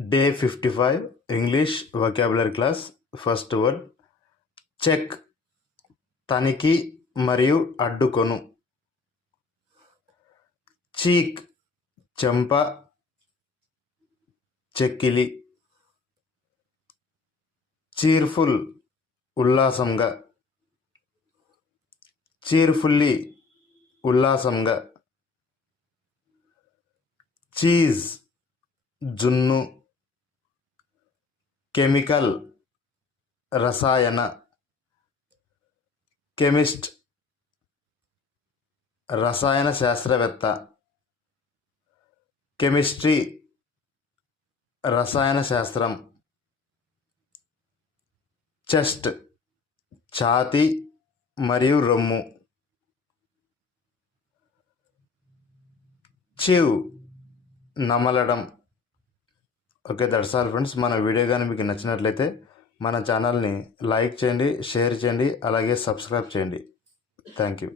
Day 55 English vocabulary class. First word check, తనిఖీ మరియు అడ్డుకొను. చీక్, చెంప, చెక్కిలి. చీర్ఫుల్, ఉల్లాసంగా. చీర్ఫుల్లీ, ఉల్లాసంగా. చీజ్, జున్ను. కెమికల్, రసాయన. కెమిస్ట్, రసాయన శాస్త్రవేత్త. కెమిస్ట్రీ, రసాయన శాస్త్రం. చెస్ట్, ఛాతీ మరియు రొమ్ము. చివ్, నమలడం. Okay, that's all friends. మన వీడియో కానీ మీకు నచ్చినట్లయితే మన ఛానల్ని లైక్ చేయండి, షేర్ చేయండి, అలాగే సబ్స్క్రైబ్ చేయండి. Thank you.